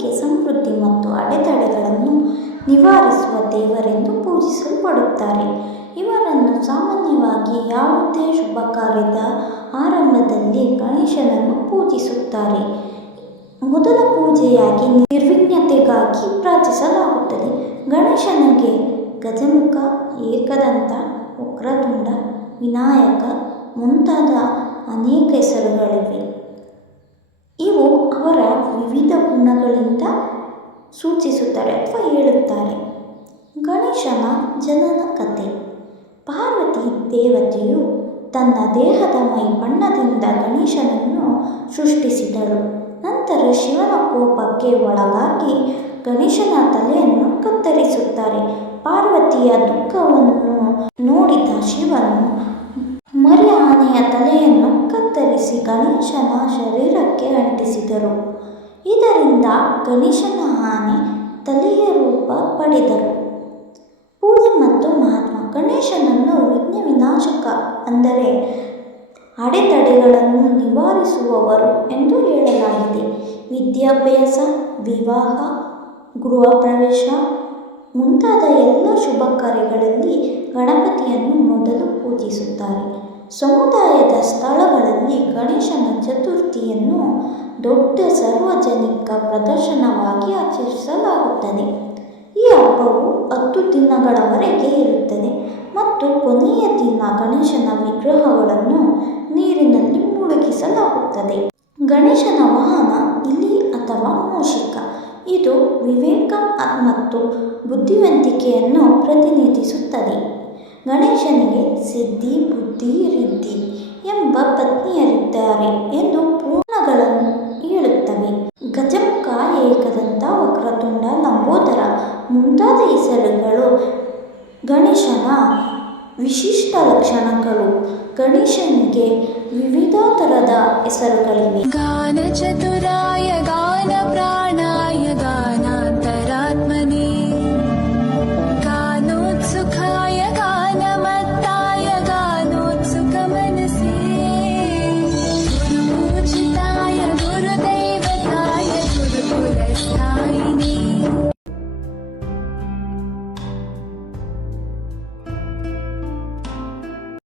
ಶ್ರೀಮಂತಿಕೆ, ಸಮೃದ್ಧಿ ಮತ್ತು ಅಡೆತಡೆಗಳನ್ನು ನಿವಾರಿಸುವ ದೇವರೆಂದು ಪೂಜಿಸಲ್ಪಡುತ್ತಾರೆ. ಇವರನ್ನು ಸಾಮಾನ್ಯವಾಗಿ ಯಾವುದೇ ಶುಭ ಕಾರ್ಯದ ಆರಂಭದಲ್ಲಿ ಗಣೇಶನನ್ನು ಪೂಜಿಸುತ್ತಾರೆ. ಮೊದಲ ಪೂಜೆಯಾಗಿ ನಿರ್ವಿಘ್ನತೆಗಾಗಿ ಪ್ರಾರ್ಥಿಸಲಾಗುತ್ತದೆ. ಗಣೇಶನಿಗೆ ಗಜಮುಖ, ಏಕದಂತ, ವಕ್ರತುಂಡ, ವಿನಾಯಕ ಮುಂತಾದ ಅನೇಕ ಹೆಸರುಗಳಿವೆ. ಇವು ಅವರ ವಿವಿಧ ಗುಣಗಳಿಂದ ಸೂಚಿಸುತ್ತಾರೆ ಅಥವಾ ಹೇಳುತ್ತಾರೆ. ಗಣೇಶನ ಜನನ ಕಥೆ. ಪಾರ್ವತಿ ದೇವತೆಯು ತನ್ನ ದೇಹದ ಮೈ ಬಣ್ಣದಿಂದ ಗಣೇಶನನ್ನು ಸೃಷ್ಟಿಸಿದಳು. ನಂತರ ಶಿವನ ಕೋಪಕ್ಕೆ ಒಳಗಾಗಿ ಗಣೇಶನ ತಲೆಯನ್ನು ಕತ್ತರಿಸುತ್ತಾರೆ. ಪಾರ್ವತಿಯ ದುಃಖವನ್ನು ನೋಡಿದ ಶಿವನು ಮರಿ ಆನೆಯ ತಲೆಯನ್ನು ಕತ್ತರಿಸಿ ಗಣೇಶನ ಶರೀರಕ್ಕೆ ಅಂಟಿಸಿದರು. ಇದರಿಂದ ಗಣೇಶನ ಆನೆ ತಲೆಯ ರೂಪ ಪಡೆದರು. ಪೂಜೆ ಮತ್ತು ಮಹತ್ವ. ಗಣೇಶನನ್ನು ವಿಘ್ನ ವಿನಾಶಕ ಅಂದರೆ ಅಡೆತಡೆಗಳನ್ನು ನಿವಾರಿಸುವವರು ಎಂದು ಹೇಳಲಾಗಿದೆ. ವಿದ್ಯಾಭ್ಯಾಸ, ವಿವಾಹ, ಗೃಹ ಪ್ರವೇಶ ಮುಂತಾದ ಎಲ್ಲ ಶುಭ ಕಾರ್ಯಗಳಲ್ಲಿ ಗಣಪತಿಯನ್ನು ಮೊದಲು ಪೂಜಿಸುತ್ತಾರೆ. ಸಮುದಾಯದ ಸ್ಥಳಗಳಲ್ಲಿ ಗಣೇಶನ ಚತುರ್ಥಿಯನ್ನು ದೊಡ್ಡ ಸಾರ್ವಜನಿಕ ಪ್ರದರ್ಶನವಾಗಿ ಆಚರಿಸಲಾಗುತ್ತದೆ. ಈ ಹಬ್ಬವು 10 ದಿನಗಳವರೆಗೆ ಇರುತ್ತದೆ ಮತ್ತು ಕೊನೆಯ ದಿನ ಗಣೇಶನ ವಿಗ್ರಹಗಳನ್ನು ನೀರಿನಲ್ಲಿ ಮುಳುಗಿಸಲಾಗುತ್ತದೆ. ಗಣೇಶನ ವಾಹನ ಇಲಿ ಅಥವಾ ಮೂಷಿಕ. ಇದು ವಿವೇಕ ಮತ್ತು ಬುದ್ಧಿವಂತಿಕೆಯನ್ನು ಪ್ರತಿನಿಧಿಸುತ್ತದೆ. ಗಣೇಶನಿಗೆ ಸಿದ್ಧಿ, ಬುದ್ಧಿ, ರಿದ್ಧಿ ಎಂಬ ಪತ್ನಿಯರಿದ್ದಾರೆ ಎಂದು ಪುರಾಣಗಳು ಹೇಳುತ್ತವೆ. ಗಜಮುಖ, ಏಕದಂತ, ವಕ್ರತುಂಡ, ಲಂಬೋದರ ಮುಂತಾದ ಹೆಸರುಗಳು ಗಣೇಶನ ವಿಶಿಷ್ಟ ಲಕ್ಷಣಗಳು. ಗಣೇಶನಿಗೆ ವಿವಿಧ ಥರದ ಹೆಸರುಗಳಿವೆ. ಗಾನ ಚತುರಾಯ ಗಾನ